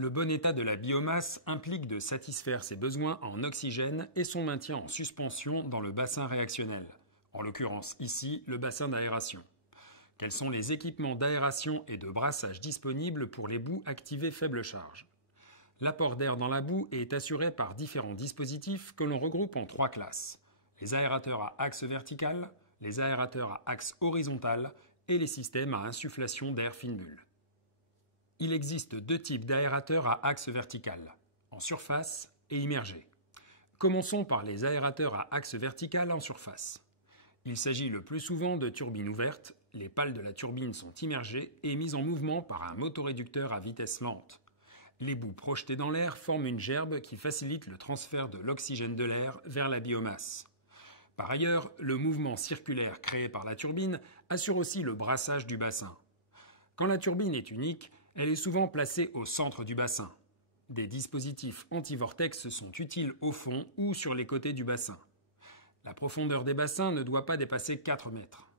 Le bon état de la biomasse implique de satisfaire ses besoins en oxygène et son maintien en suspension dans le bassin réactionnel, en l'occurrence ici le bassin d'aération. Quels sont les équipements d'aération et de brassage disponibles pour les boues activées faible charge? L'apport d'air dans la boue est assuré par différents dispositifs que l'on regroupe en 3 classes. Les aérateurs à axe vertical, les aérateurs à axe horizontal et les systèmes à insufflation d'air fine bulle. Il existe 2 types d'aérateurs à axe vertical, en surface et immergé. Commençons par les aérateurs à axe vertical en surface. Il s'agit le plus souvent de turbines ouvertes, les pales de la turbine sont immergées et mises en mouvement par un motoréducteur à vitesse lente. Les boues projetées dans l'air forment une gerbe qui facilite le transfert de l'oxygène de l'air vers la biomasse. Par ailleurs, le mouvement circulaire créé par la turbine assure aussi le brassage du bassin. Quand la turbine est unique, elle est souvent placée au centre du bassin. Des dispositifs anti-vortex sont utiles au fond ou sur les côtés du bassin. La profondeur des bassins ne doit pas dépasser 4 mètres.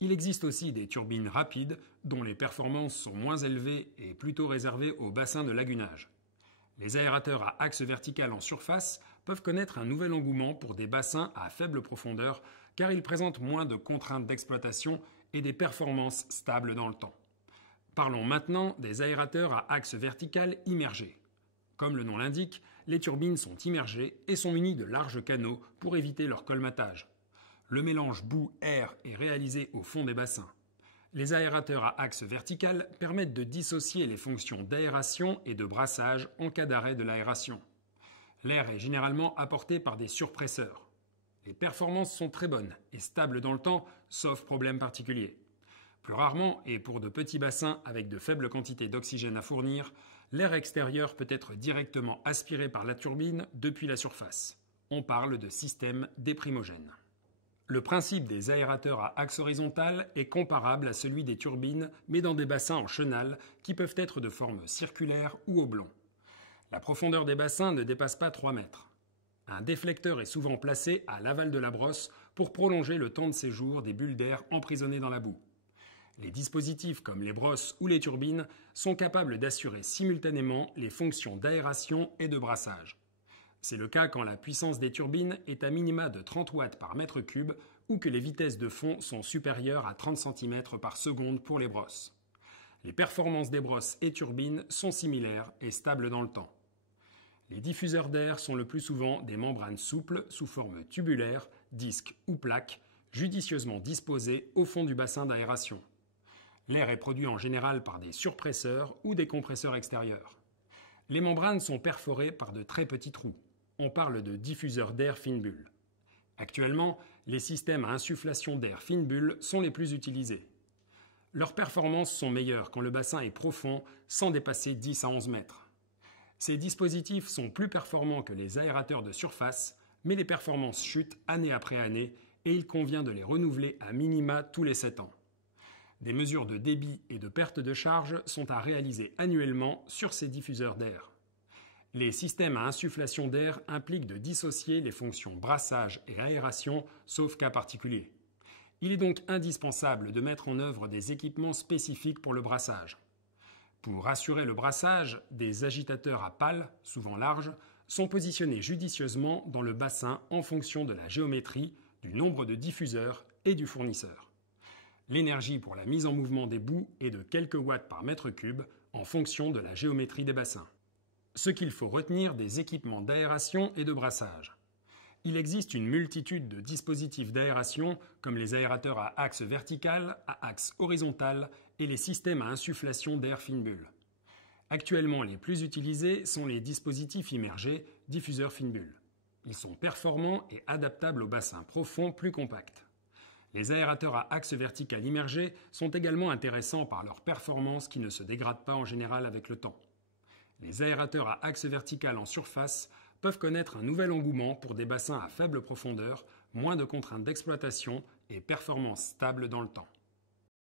Il existe aussi des turbines rapides dont les performances sont moins élevées et plutôt réservées aux bassins de lagunage. Les aérateurs à axe vertical en surface peuvent connaître un nouvel engouement pour des bassins à faible profondeur car ils présentent moins de contraintes d'exploitation et des performances stables dans le temps. Parlons maintenant des aérateurs à axe vertical immergés. Comme le nom l'indique, les turbines sont immergées et sont munies de larges canaux pour éviter leur colmatage. Le mélange boue-air est réalisé au fond des bassins. Les aérateurs à axe vertical permettent de dissocier les fonctions d'aération et de brassage en cas d'arrêt de l'aération. L'air est généralement apporté par des surpresseurs. Les performances sont très bonnes et stables dans le temps, sauf problème particulier. Plus rarement, et pour de petits bassins avec de faibles quantités d'oxygène à fournir, l'air extérieur peut être directement aspiré par la turbine depuis la surface. On parle de système déprimogène. Le principe des aérateurs à axe horizontal est comparable à celui des turbines, mais dans des bassins en chenal qui peuvent être de forme circulaire ou oblong. La profondeur des bassins ne dépasse pas 3 mètres. Un déflecteur est souvent placé à l'aval de la brosse pour prolonger le temps de séjour des bulles d'air emprisonnées dans la boue. Les dispositifs comme les brosses ou les turbines sont capables d'assurer simultanément les fonctions d'aération et de brassage. C'est le cas quand la puissance des turbines est à minima de 30 watts par mètre cube ou que les vitesses de fond sont supérieures à 30 cm par seconde pour les brosses. Les performances des brosses et turbines sont similaires et stables dans le temps. Les diffuseurs d'air sont le plus souvent des membranes souples sous forme tubulaire, disque ou plaque, judicieusement disposées au fond du bassin d'aération. L'air est produit en général par des surpresseurs ou des compresseurs extérieurs. Les membranes sont perforées par de très petits trous. On parle de diffuseurs d'air fine bulle. Actuellement, les systèmes à insufflation d'air fine bulle sont les plus utilisés. Leurs performances sont meilleures quand le bassin est profond, sans dépasser 10 à 11 mètres. Ces dispositifs sont plus performants que les aérateurs de surface, mais les performances chutent année après année et il convient de les renouveler à minima tous les 7 ans. Des mesures de débit et de perte de charge sont à réaliser annuellement sur ces diffuseurs d'air. Les systèmes à insufflation d'air impliquent de dissocier les fonctions brassage et aération, sauf cas particulier. Il est donc indispensable de mettre en œuvre des équipements spécifiques pour le brassage. Pour assurer le brassage, des agitateurs à pales, souvent larges, sont positionnés judicieusement dans le bassin en fonction de la géométrie, du nombre de diffuseurs et du fournisseur. L'énergie pour la mise en mouvement des boues est de quelques watts par mètre cube en fonction de la géométrie des bassins. Ce qu'il faut retenir des équipements d'aération et de brassage. Il existe une multitude de dispositifs d'aération comme les aérateurs à axe vertical, à axe horizontal et les systèmes à insufflation d'air fine bulle. Actuellement, les plus utilisés sont les dispositifs immergés, diffuseurs fine bulle. Ils sont performants et adaptables aux bassins profonds plus compacts. Les aérateurs à axe vertical immergé sont également intéressants par leur performance qui ne se dégrade pas en général avec le temps. Les aérateurs à axe vertical en surface peuvent connaître un nouvel engouement pour des bassins à faible profondeur, moins de contraintes d'exploitation et performances stables dans le temps.